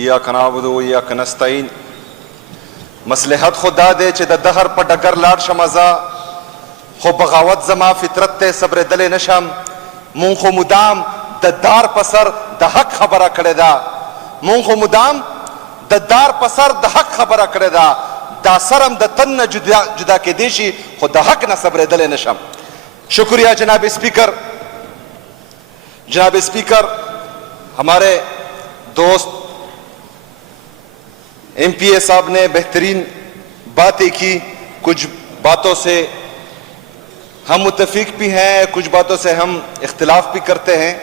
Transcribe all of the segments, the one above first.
इय्याक नअबुदु व इय्याक नस्तईन। मसलहत खुदा दे चे द दहर पर डगर लाड शमजा खो बगावत जमा फितरत ते सब्र दले नशम मुंह खो मुदाम दद्दार पसर द हक खबरा करे दा मुंह खो मुदाम दद्दार पसर द हक खबरा करे दा दासरम द तन जुदा जुदा के देशी खो द हक न सब्र दले नशम। शुक्रिया जनाब स्पीकर। जनाब स्पीकर, हमारे दोस्त MPA साहब ने बेहतरीन बातें की। कुछ बातों से हम मुत्तफिक भी हैं, कुछ बातों से हम इख्तिलाफ भी करते हैं।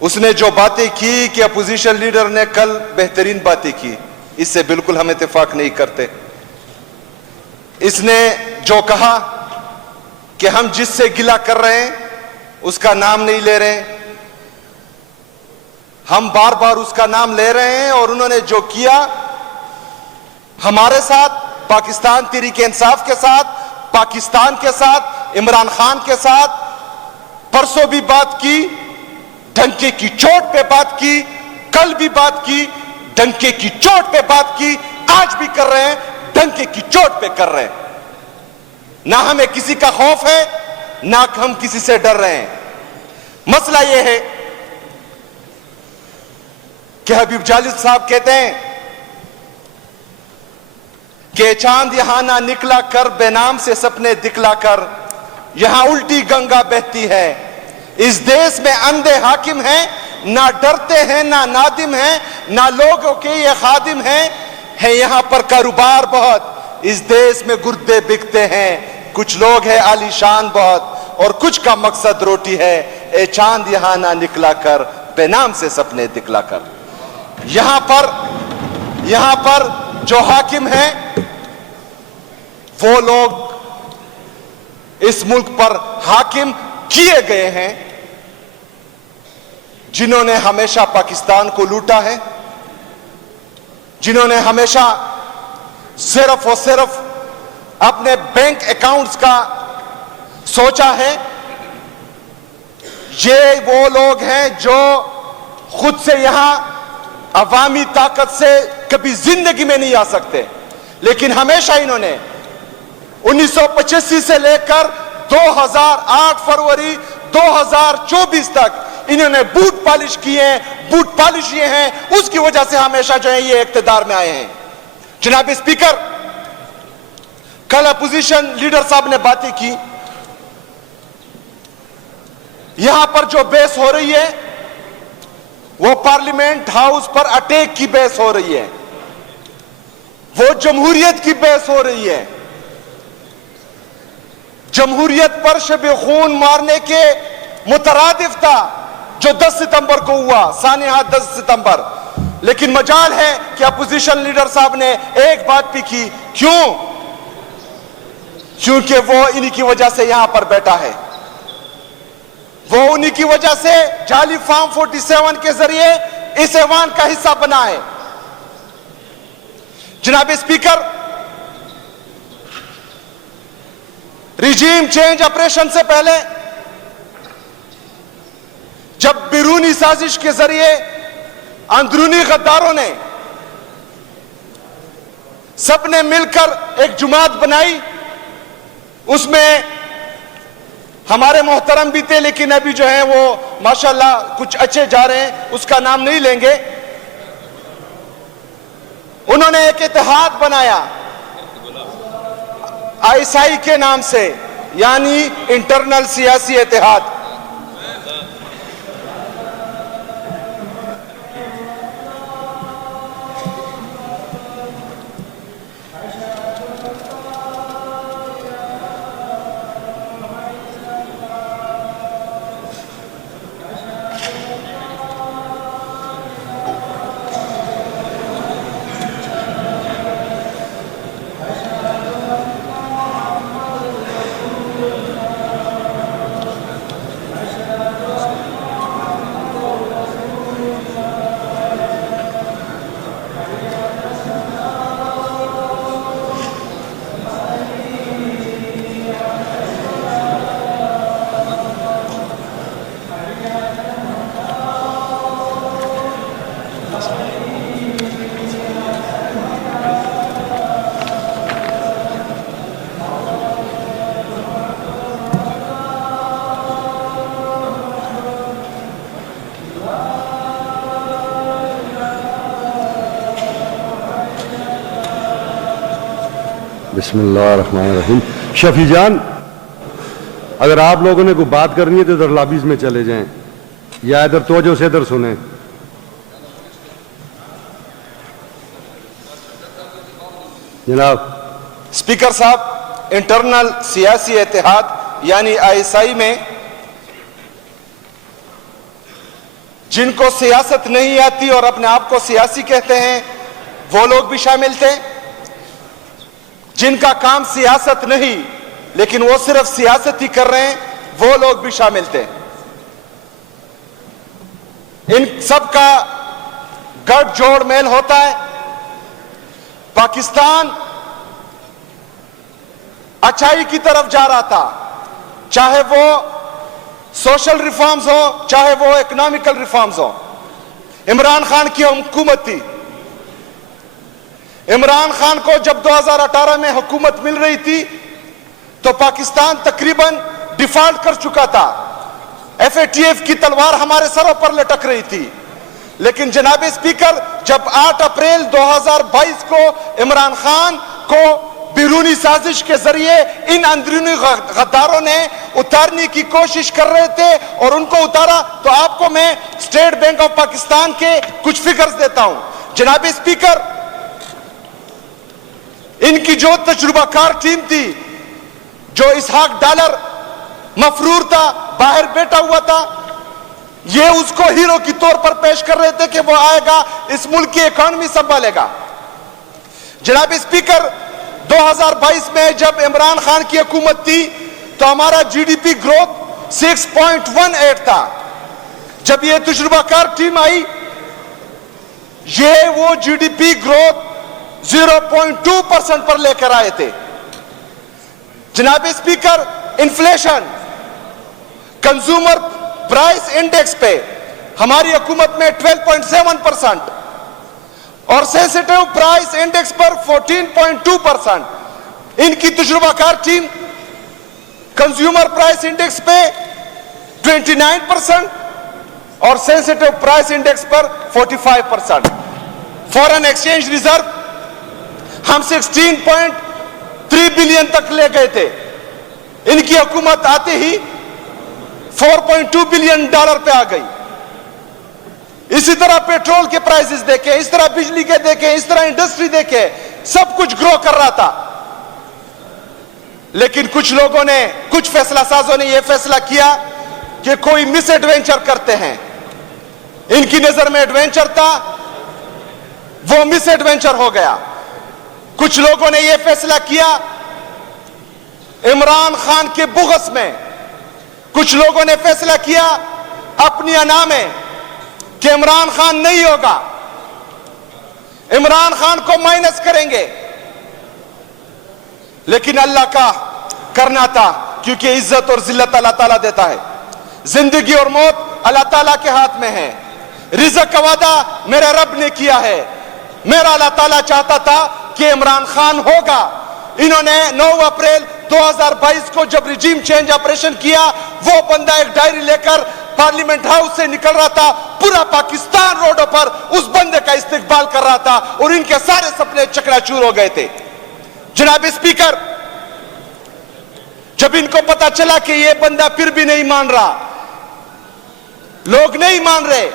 उसने जो बातें की कि अपोजिशन लीडर ने कल बेहतरीन बातें की, इससे बिल्कुल हम इत्तेफाक नहीं करते। इसने जो कहा कि हम जिससे गिला कर रहे हैं उसका नाम नहीं ले रहे, हम बार बार उसका नाम ले रहे हैं। और उन्होंने जो किया हमारे साथ, पाकिस्तान तहरीक इंसाफ के साथ, पाकिस्तान के साथ, इमरान खान के साथ परसों भी बात की, डंके की चोट पे बात की, कल भी बात की, डंके की चोट पे बात की, आज भी कर रहे हैं, डंके की चोट पे कर रहे हैं। ना हमें किसी का खौफ है, ना हम किसी से डर रहे हैं। मसला यह है कि हबीब जालिद साहब कहते हैं कि चांद यहां ना निकला कर बेनाम से सपने दिखला कर, यहां उल्टी गंगा बहती है। इस देश में अंधे हाकिम हैं, ना डरते हैं ना नादिम हैं, ना लोगों के ये खादिम हैं। है यहां पर कारोबार बहुत, इस देश में गुर्दे बिकते हैं। कुछ लोग हैं आलीशान बहुत और कुछ का मकसद रोटी है। ए चांद यहां ना निकला कर बेनाम से सपने दिखला कर। यहां पर जो हाकिम हैं वो लोग इस मुल्क पर हाकिम किए गए हैं जिन्होंने हमेशा पाकिस्तान को लूटा है, जिन्होंने हमेशा सिर्फ और सिर्फ अपने बैंक अकाउंट्स का सोचा है। ये वो लोग हैं जो खुद से यहां अवामी ताकत से कभी जिंदगी में नहीं आ सकते, लेकिन हमेशा इन्होंने 1985 से लेकर 2008 फरवरी 2024 तक इन्होंने बूट पॉलिश किए हैं, बूट पॉलिश ये हैं, उसकी वजह से हमेशा जो है ये इख्तिदार में आए हैं। जनाब स्पीकर, कल अपोजिशन लीडर साहब ने बातें की। यहां पर जो बहस हो रही है वो पार्लियामेंट हाउस पर अटैक की बहस हो रही है, वो जमहूरियत की बहस हो रही है। जमहूरियत पर शब खून मारने के मुतरादिफ था जो 10 सितंबर को हुआ, सानिया 10 सितंबर। लेकिन मजाल है कि अपोजिशन लीडर साहब ने एक बात भी की। क्यों? क्योंकि वो इन्हीं की वजह से यहां पर बैठा है, वो उन्हीं की वजह से जाली फॉर्म 47 के जरिए इस ऐवान का हिस्सा बना है। जनाब स्पीकर, रिजीम चेंज ऑपरेशन से पहले जब बैरूनी साजिश के जरिए अंदरूनी गद्दारों ने सबने मिलकर एक जुमात बनाई, उसमें हमारे मोहतरम भी थे, लेकिन अभी जो है वो माशाल्लाह कुछ अच्छे जा रहे हैं, उसका नाम नहीं लेंगे। उन्होंने एक इत्तेहाद बनाया ISI के नाम से, यानी इंटरनल सियासी इत्तेहाद। बिस्मिल्लाहिर्रहमानिर्रहीम। शफी जान, अगर आप लोगों ने कोई बात करनी है तो इधर लॉबीज में चले जाएं या इधर तवज्जो से इधर सुने। जनाब स्पीकर साहब, इंटरनल सियासी इत्तेहाद यानी आईएसआई में जिनको सियासत नहीं आती और अपने आप को सियासी कहते हैं वो लोग भी शामिल थे। जिनका काम सियासत नहीं लेकिन वो सिर्फ सियासत ही कर रहे हैं वो लोग भी शामिल थे। इन सब का गठजोड़ मेल होता है। पाकिस्तान अच्छाई की तरफ जा रहा था, चाहे वो सोशल रिफॉर्म्स हो चाहे वो इकोनॉमिकल रिफॉर्म्स हो। इमरान खान की हुकूमत थी। इमरान खान को जब 2018 में हुकूमत मिल रही थी तो पाकिस्तान तकरीबन डिफॉल्ट कर चुका था। एफएटीएफ की तलवार हमारे सरों पर लटक रही थी। लेकिन जनाब स्पीकर, जब 8 अप्रैल 2022 को इमरान खान को बैरूनी साजिश के जरिए इन अंदरूनी गद्दारों ने उतारने की कोशिश कर रहे थे और उनको उतारा, तो आपको मैं स्टेट बैंक ऑफ पाकिस्तान के कुछ फिगर्स देता हूं। जनाब स्पीकर, इनकी जो तजुर्बाकार टीम थी, जो इसहाक डालर मफरूर था, बाहर बैठा हुआ था, ये उसको हीरो की तौर पर पेश कर रहे थे कि वो आएगा, इस मुल्क की इकोनॉमी संभालेगा। जनाब स्पीकर, 2022 में जब इमरान खान की हुकूमत थी तो हमारा जीडीपी ग्रोथ 6.18 था। जब ये तजुर्बाकार टीम आई, ये वो जीडीपी ग्रोथ 0.2% पर लेकर आए थे। जनाब speaker, inflation consumer price index पे हमारी हुकूमत में 12.7% और सेंसिटिव प्राइस इंडेक्स पर 14.2%। इनकी तजुर्बाकार टीम कंज्यूमर प्राइस इंडेक्स पे 29% और सेंसिटिव प्राइस इंडेक्स पर 45%। फॉरेन एक्सचेंज रिजर्व हम 16.3 बिलियन तक ले गए थे। इनकी हुकूमत आते ही 4.2 बिलियन डॉलर पे आ गई। इसी तरह पेट्रोल के प्राइसेस देखे, इस तरह बिजली के देखे, इस तरह इंडस्ट्री देखे, सब कुछ ग्रो कर रहा था। लेकिन कुछ लोगों ने, कुछ फैसला साजों ने यह फैसला किया कि कोई मिस एडवेंचर करते हैं। इनकी नजर में एडवेंचर था, वो मिस एडवेंचर हो गया। कुछ लोगों ने यह फैसला किया इमरान खान के बुग़्ज़ में, कुछ लोगों ने फैसला किया अपनी अना में कि इमरान खान नहीं होगा, इमरान खान को माइनस करेंगे। लेकिन अल्लाह का करना था, क्योंकि इज्जत और जिल्लत अल्लाह ताला देता है। जिंदगी और मौत अल्लाह ताला के हाथ में है। रिज़्क़ का वादा मेरे रब ने किया है। मेरा अल्लाह ताला चाहता था कि इमरान खान होगा। इन्होंने 9 अप्रैल 2022 को जब रिजीम चेंज ऑपरेशन किया, वो बंदा एक डायरी लेकर पार्लियामेंट हाउस से निकल रहा था, पूरा पाकिस्तान रोडों पर उस बंदे का इस्तकबाल कर रहा था और इनके सारे सपने चकनाचूर हो गए थे। जनाब स्पीकर, जब इनको पता चला कि ये बंदा फिर भी नहीं मान रहा, लोग नहीं मान रहे,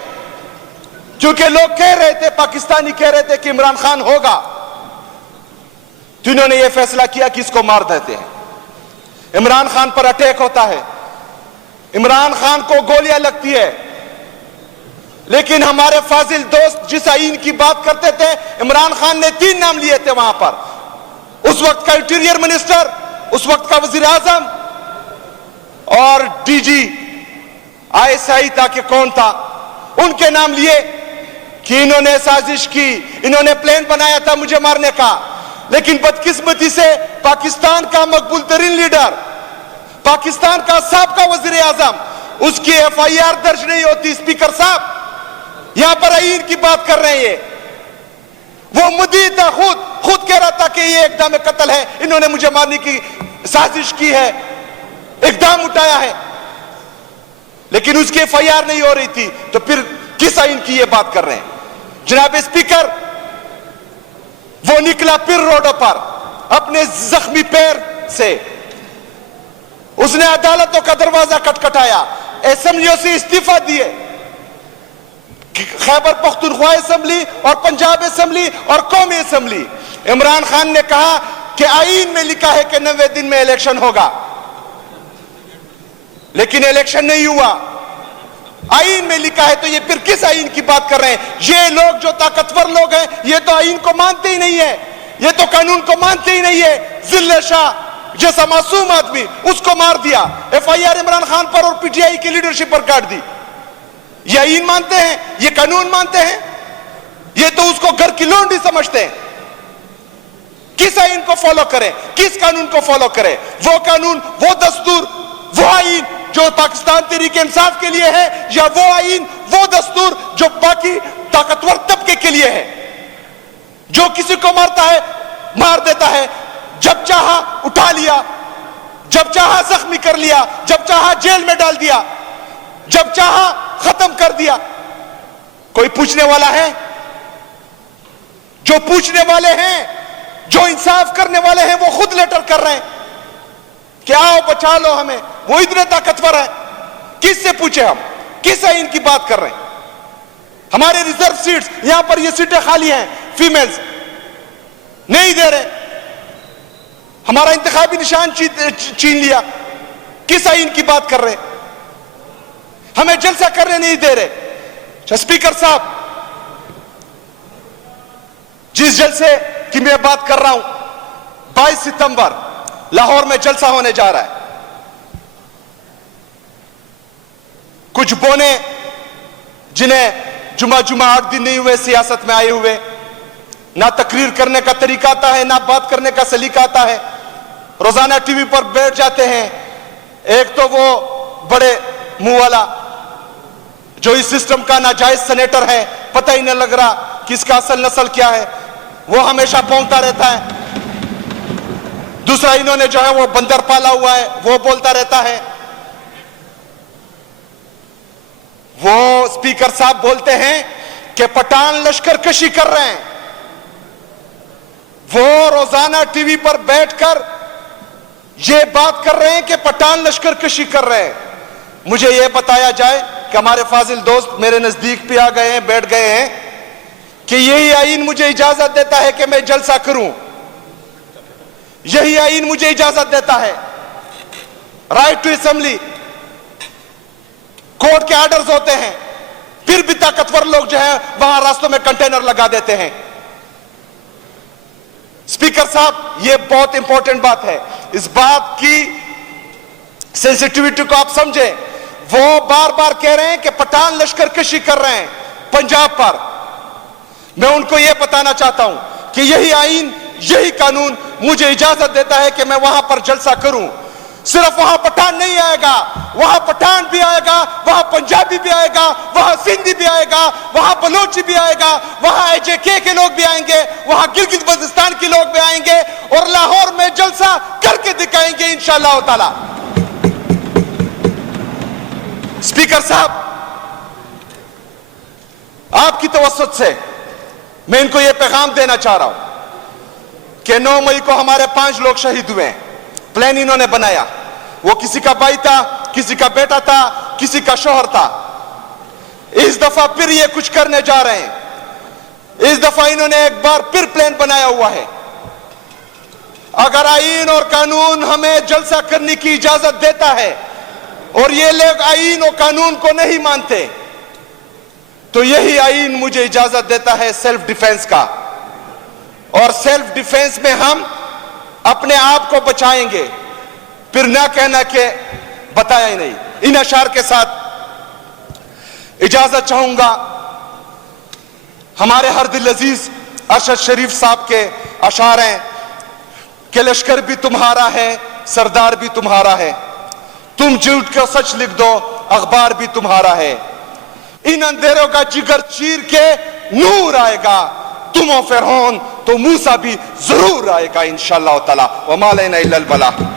क्योंकि लोग कह रहे थे, पाकिस्तानी कह रहे थे कि इमरान खान होगा, तो इन्होंने यह फैसला किया कि इसको मार देते हैं। इमरान खान पर अटैक होता है, इमरान खान को गोलियां लगती है। लेकिन हमारे फाजिल दोस्त जिस आईन की बात करते थे, इमरान खान ने 3 नाम लिए थे वहां पर। उस वक्त का इंटीरियर मिनिस्टर, उस वक्त का वजीर आजम और डीजी आईएसआई था कि कौन था, उनके नाम लिए कि इन्होंने साजिश की, इन्होंने प्लान बनाया था मुझे मारने का। लेकिन बदकिस्मती से पाकिस्तान का मकबूल तरीन लीडर, पाकिस्तान का साबका वजीर आजम, उसकी एफआईआर दर्ज नहीं होती। स्पीकर साहब, यहां पर आईन की बात कर रहे हैं। ये वो मुदी था, खुद कह रहा था कि ये इक़दाम कत्ल है, इन्होंने मुझे मारने की साजिश की है, इक़दाम उठाया है, लेकिन उसकी एफआईआर नहीं हो रही थी। तो फिर किस आईन की ये बात कर रहे हैं? जनाब स्पीकर, वो निकला फिर रोडों पर अपने जख्मी पैर से, उसने अदालतों का दरवाजा खटखटाया, असेंबलियों से इस्तीफा दिए, खैबर पख्तूनख्वा असेंबली और पंजाब असेंबली और कौमी असेंबली। इमरान खान ने कहा कि आईन में लिखा है कि 90 दिन में इलेक्शन होगा, लेकिन इलेक्शन नहीं हुआ। आईन में लिखा है, तो ये फिर किस आईन की बात कर रहे हैं? ये लोग जो ताकतवर लोग हैं, ये तो आईन को मानते ही नहीं है, ये तो कानून को मानते ही नहीं है। जिल्ले शाह जैसा मासूम आदमी, उसको मार दिया, एफआईआर इमरान खान पर और पीटीआई की लीडरशिप पर काट दी। ये आईन मानते हैं, ये कानून मानते हैं, ये तो उसको घर की लोंडी समझते हैं। किस आईन को फॉलो करें, किस कानून को फॉलो करें? वो कानून, वो दस्तूर, वो आईन जो पाकिस्तान तहरीक इंसाफ के लिए है, या वो आईन, वो दस्तूर जो बाकी ताकतवर तबके के लिए है, जो किसी को मारता है मार देता है, जब चाहा उठा लिया, जब चाहा जख्मी कर लिया, जब चाहा जेल में डाल दिया, जब चाहा खत्म कर दिया। कोई पूछने वाला है? जो पूछने वाले हैं, जो इंसाफ करने वाले हैं, वो खुद लेटर कर रहे हैं कि आओ बचा लो हमें। वो इतने ताकतवर है, किससे पूछे हम? किस आईन की बात कर रहे हैं? हमारे रिजर्व सीट्स, यहां पर ये सीटें खाली हैं, फीमेल्स नहीं दे रहे, हमारा इंतखाबी निशान छीन लिया। किस आईन की बात कर रहे हैं? हमें जलसा करने नहीं दे रहे। स्पीकर साहब, जिस जलसे की मैं बात कर रहा हूं, 22 सितंबर लाहौर में जलसा होने जा रहा है। कुछ बोने जिन्हें जुमा 8 दिन नहीं हुए सियासत में आए हुए, ना तकरीर करने का तरीका आता है, ना बात करने का सलीका आता है, रोजाना टीवी पर बैठ जाते हैं। एक तो वो बड़े मुंह वाला जो इस सिस्टम का नाजायज सेनेटर है, पता ही नहीं लग रहा कि इसका असल नस्ल क्या है, वो हमेशा भौंकता रहता है। दूसरा इन्होंने जो है वो बंदर पाला हुआ है, वो बोलता रहता है। वो स्पीकर साहब बोलते हैं कि पठान लश्कर कशी कर रहे हैं। वो रोजाना टीवी पर बैठकर ये बात कर रहे हैं कि पठान लश्कर कशी कर रहे हैं। मुझे यह बताया जाए कि हमारे फाजिल दोस्त मेरे नजदीक भी आ गए हैं, बैठ गए हैं, कि यही आईन मुझे इजाजत देता है कि मैं जलसा करूं, यही आईन मुझे इजाजत देता है। राइट टू असेंबली, कोर्ट के ऑर्डर्स होते हैं, फिर भी ताकतवर लोग जो है वहां रास्तों में कंटेनर लगा देते हैं। स्पीकर साहब, यह बहुत इंपॉर्टेंट बात है, इस बात की सेंसिटिविटी को आप समझें। वो बार बार कह रहे हैं कि पठान लश्कर कशी कर रहे हैं पंजाब पर। मैं उनको यह बताना चाहता हूं कि यही आईन, यही कानून मुझे इजाजत देता है कि मैं वहां पर जलसा करूं। सिर्फ वहां पठान नहीं आएगा, वहां पठान भी आएगा, वहां पंजाबी भी आएगा, वहां सिंधी भी आएगा, वहां बलोची भी आएगा, वहां एजेके के लोग भी आएंगे, वहां गिलगित बल्तिस्तान के लोग भी आएंगे, और लाहौर में जलसा करके दिखाएंगे इंशाअल्लाह ताला। स्पीकर साहब, आपकी तवस्सुत से मैं इनको यह पैगाम देना चाह रहा हूं कि 9 मई को हमारे 5 लोग शहीद हुए हैं। प्लान इन्होंने बनाया, वो किसी का भाई था, किसी का बेटा था, किसी का शौहर था। इस दफा फिर ये कुछ करने जा रहे हैं। इस दफा इन्होंने एक बार फिर प्लान बनाया हुआ है। अगर आईन और कानून हमें जलसा करने की इजाजत देता है और ये लोग आईन और कानून को नहीं मानते, तो यही आईन मुझे इजाजत देता है सेल्फ डिफेंस का। और सेल्फ डिफेंस में हम अपने आप को बचाएंगे, फिर ना कहना कि बताया ही नहीं। इन अशार के साथ इजाजत चाहूंगा। हमारे हर दिल अजीज अरशद शरीफ साहब के अशार हैं कि लश्कर भी तुम्हारा है, सरदार भी तुम्हारा है, तुम झूठ को सच लिख दो, अखबार भी तुम्हारा है। इन अंधेरों का जिगर चीर के नूर आएगा। तुम और फिरौन तो मूसा भी जरूर आएगा इंशाअल्लाह ताला। व मा अलैना इल्लल बलाग।